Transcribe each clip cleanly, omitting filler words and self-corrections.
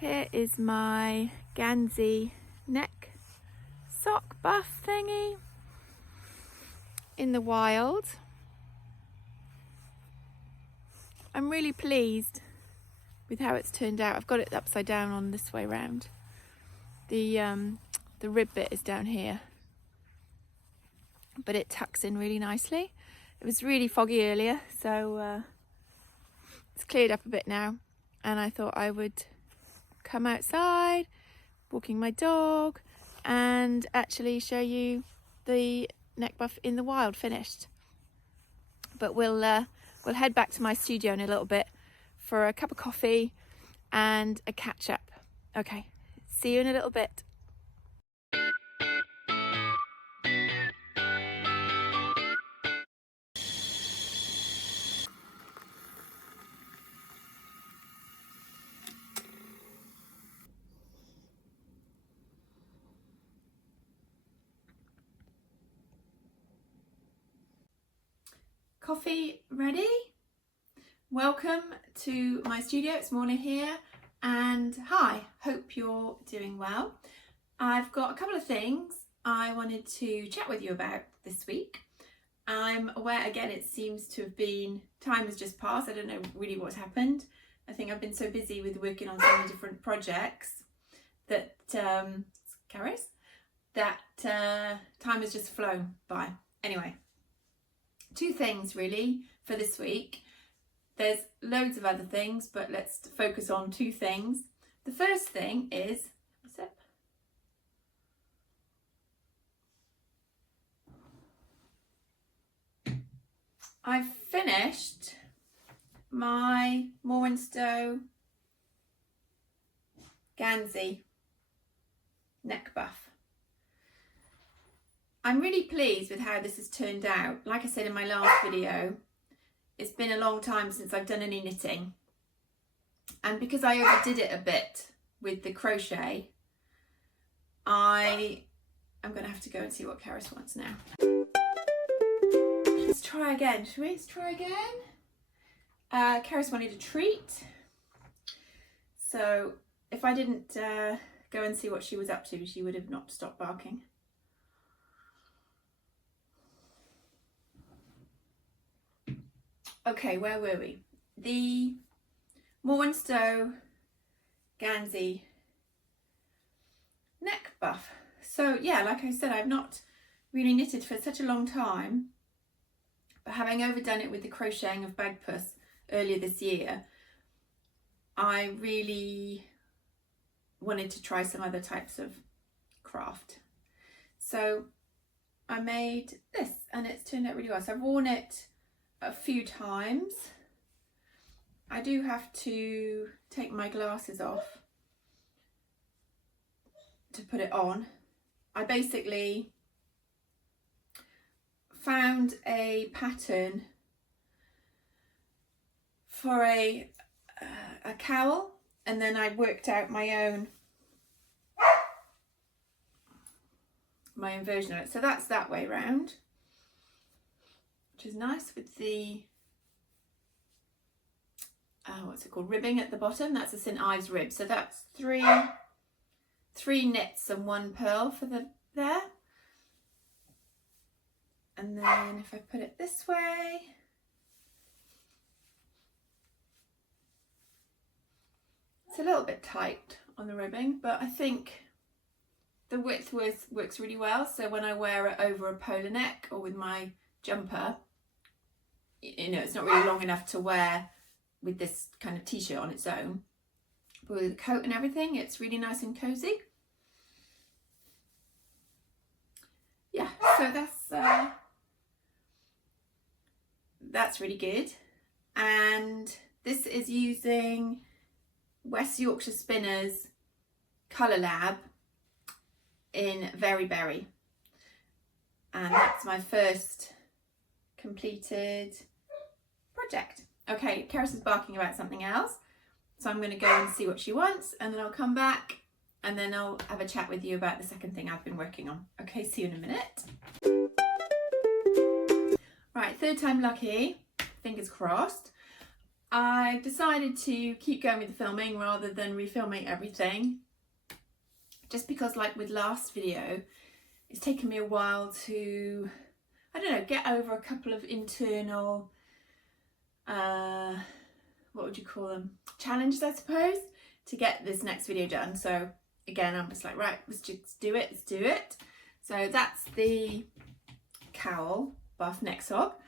Here is my Gansey neck sock buff thingy in the wild. I'm really pleased with how it's turned out. I've got it upside down on this way round. The rib bit is down here, but it tucks in really nicely. It was really foggy earlier, so it's cleared up a bit now, and I thought I would come outside, walking my dog, and actually show you the neck buff in the wild finished. But we'll head back to my studio in a little bit for a cup of coffee and a catch up. Okay, see you in a little bit. Coffee ready? Welcome to my studio. It's Morna here, and hi, hope you're doing well. I've got a couple of things I wanted to chat with you about this week. I'm aware, again, it seems to have been, time has just passed. I don't know really what's happened. I think I've been so busy with working on so many different projects that, time has just flown by. Anyway, two things really for this week. There's loads of other things, but let's focus on two things. The first thing is, I've finished my Morwenstow Gansey neck buff. I'm really pleased with how this has turned out. Like I said in my last video, it's been a long time since I've done any knitting. And because I overdid it a bit with the crochet, I'm going to have to go and see what Karis wants now. Let's try again, shall we? Let's try again. Karis wanted a treat. So if I didn't go and see what she was up to, she would have not stopped barking. Okay, where were we? The Morwenstow Gansey neck buff. So yeah, like I said, I've not really knitted for such a long time, but having overdone it with the crocheting of Bagpuss earlier this year, I really wanted to try some other types of craft. So I made this, and it's turned out really well. So I've worn it a few times. I do have to take my glasses off to put it on. I basically found a pattern for a cowl, and then I worked out my own version of it. So that's that way round, which is nice with the what's it called, ribbing at the bottom. That's a St. Ives rib. So that's three knits and one purl for there. And then if I put it this way, it's a little bit tight on the ribbing, but I think the width works really well. So when I wear it over a polo neck or with my jumper, you know, it's not really long enough to wear with this kind of t-shirt on its own, but with the coat and everything, it's really nice and cozy. Yeah, so that's really good. And this is using West Yorkshire Spinners Colour Lab in Very Berry, and that's my first completed project. Okay, Karis is barking about something else, so I'm going to go and see what she wants, and then I'll come back and then I'll have a chat with you about the second thing I've been working on. Okay, see you in a minute. Right, third time lucky, fingers crossed. I decided to keep going with the filming rather than refilming everything, just because, like with last video, it's taken me a while to, I don't know, get over a couple of internal, what would you call them, challenges, I suppose, to get this next video done. So again, I'm just like, right, let's do it. So that's the cowl buff neck sock.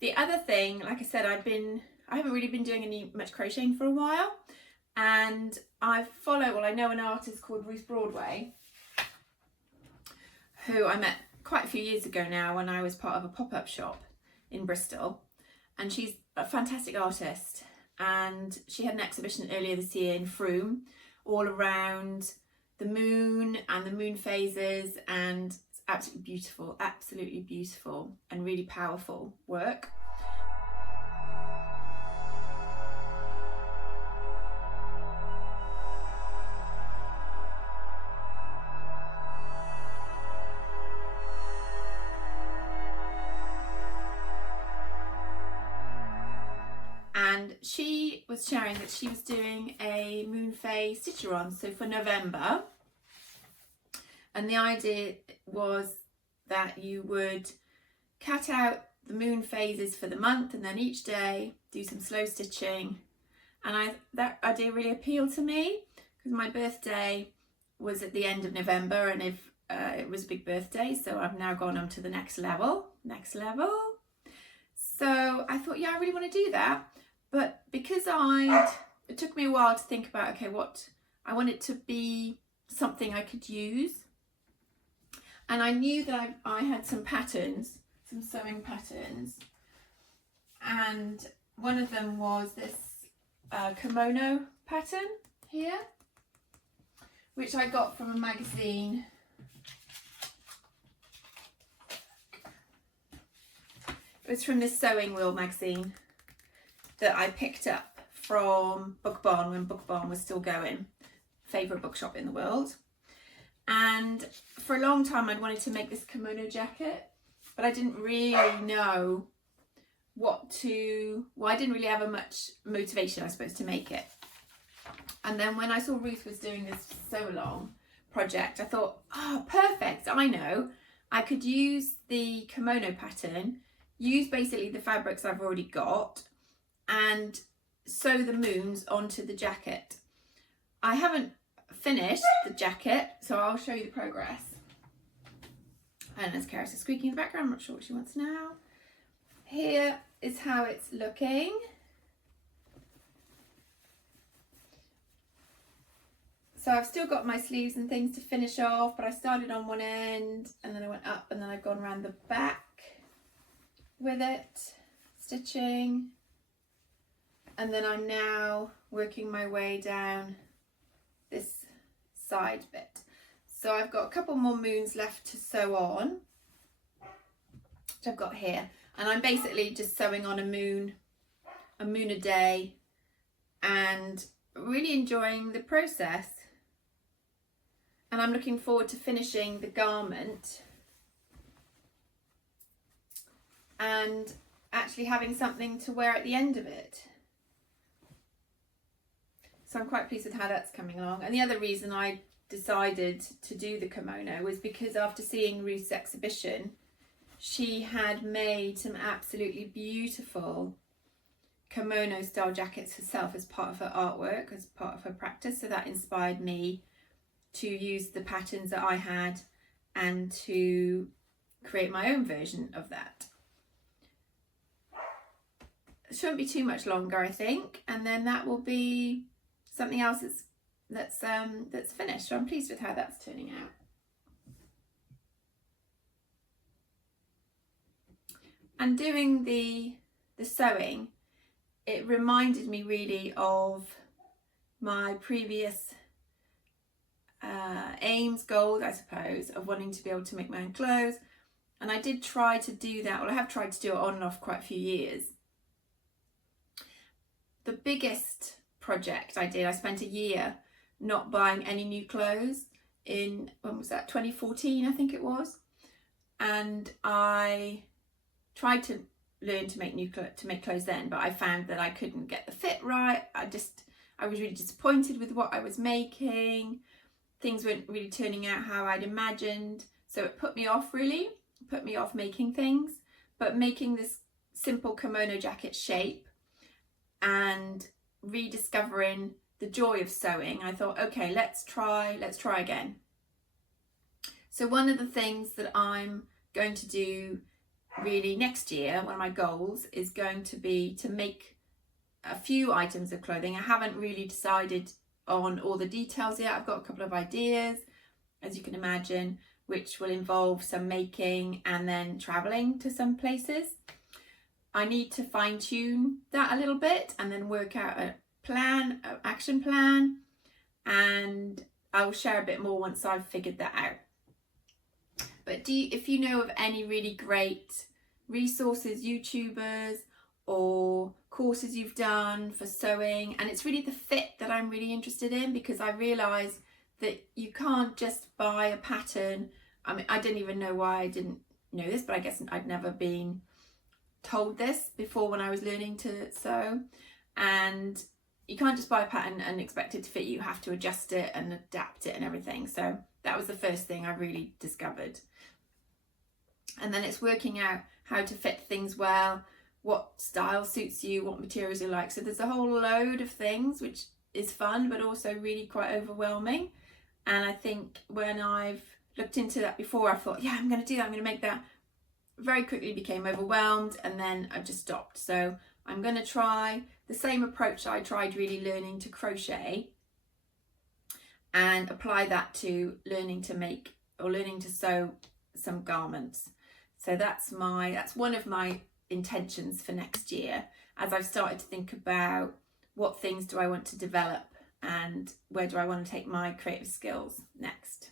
The other thing, like I said, I haven't really been doing much crocheting for a while, and I know an artist called Ruth Broadway, who I met quite a few years ago now when I was part of a pop-up shop in Bristol, and she's a fantastic artist, and she had an exhibition earlier this year in Frome all around the moon and the moon phases, and it's absolutely beautiful and really powerful work. And she was sharing that she was doing a moon phase stitch-along, so for November, and the idea was that you would cut out the moon phases for the month, and then each day do some slow stitching. And that idea really appealed to me, because my birthday was at the end of November, and it was a big birthday, so I've now gone on to the next level. So I thought, yeah, I really want to do that. But because it took me a while to think about, okay, what I want it to be, something I could use. And I knew that I had some patterns, some sewing patterns. And one of them was this kimono pattern here, which I got from a magazine. It was from this Sewing Wheel magazine that I picked up from Book Barn when Book Barn was still going, favourite bookshop in the world. And for a long time I'd wanted to make this kimono jacket, but I didn't really know I didn't really have much motivation, I suppose, to make it. And then when I saw Ruth was doing this sew-along project, I thought, oh, perfect, I know. I could use the kimono pattern, use basically the fabrics I've already got, and sew the moons onto the jacket. I haven't finished the jacket, so I'll show you the progress. And there's Karis squeaking in the background, I'm not sure what she wants now. Here is how it's looking. So I've still got my sleeves and things to finish off, but I started on one end and then I went up, and then I've gone around the back with it, stitching. And then I'm now working my way down this side bit. So I've got a couple more moons left to sew on, which I've got here. And I'm basically just sewing on a moon a day, and really enjoying the process. And I'm looking forward to finishing the garment and actually having something to wear at the end of it. So I'm quite pleased with how that's coming along. And the other reason I decided to do the kimono was because after seeing Ruth's exhibition, she had made some absolutely beautiful kimono style jackets herself as part of her artwork, as part of her practice. So that inspired me to use the patterns that I had and to create my own version of that. It shouldn't be too much longer, I think, and then that will be something else that's finished. So I'm pleased with how that's turning out. And doing the sewing, it reminded me really of my previous aims, goals, I suppose, of wanting to be able to make my own clothes. And I did try to do that, well, I have tried to do it on and off quite a few years. The biggest project I did, I spent a year not buying any new clothes in, when was that, 2014 I think it was. And I tried to learn to make clothes then, but I found that I couldn't get the fit right. I was really disappointed with what I was making. Things weren't really turning out how I'd imagined, so it put me off making things. But making this simple kimono jacket shape and rediscovering the joy of sewing, I thought, okay, let's try again. So one of the things that I'm going to do really next year, one of my goals, is going to be to make a few items of clothing. I haven't really decided on all the details yet. I've got a couple of ideas, as you can imagine, which will involve some making and then traveling to some places. I need to fine tune that a little bit and then work out an action plan, and I will share a bit more once I've figured that out. But if you know of any really great resources, YouTubers, or courses you've done for sewing, and it's really the fit that I'm really interested in, because I realise that you can't just buy a pattern. I mean, I didn't even know why I didn't know this, but I guess I'd never been told this before when I was learning to sew. And you can't just buy a pattern and expect it to fit you. You have to adjust it and adapt it and everything. So that was the first thing I really discovered. And then it's working out how to fit things well, what style suits you, what materials you like. So there's a whole load of things, which is fun, but also really quite overwhelming. And I think when I've looked into that before, I thought, yeah, I'm going to do that, I'm going to make that. Very quickly became overwhelmed, and then I just stopped. So I'm going to try the same approach I tried really learning to crochet, and apply that to learning to make or learning to sew some garments. So that's one of my intentions for next year, as I've started to think about what things do I want to develop and where do I want to take my creative skills next.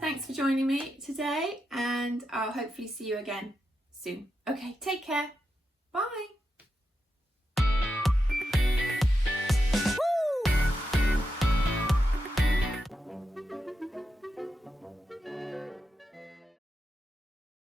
Thanks for joining me today, and I'll hopefully see you again soon. Okay, take care. Bye.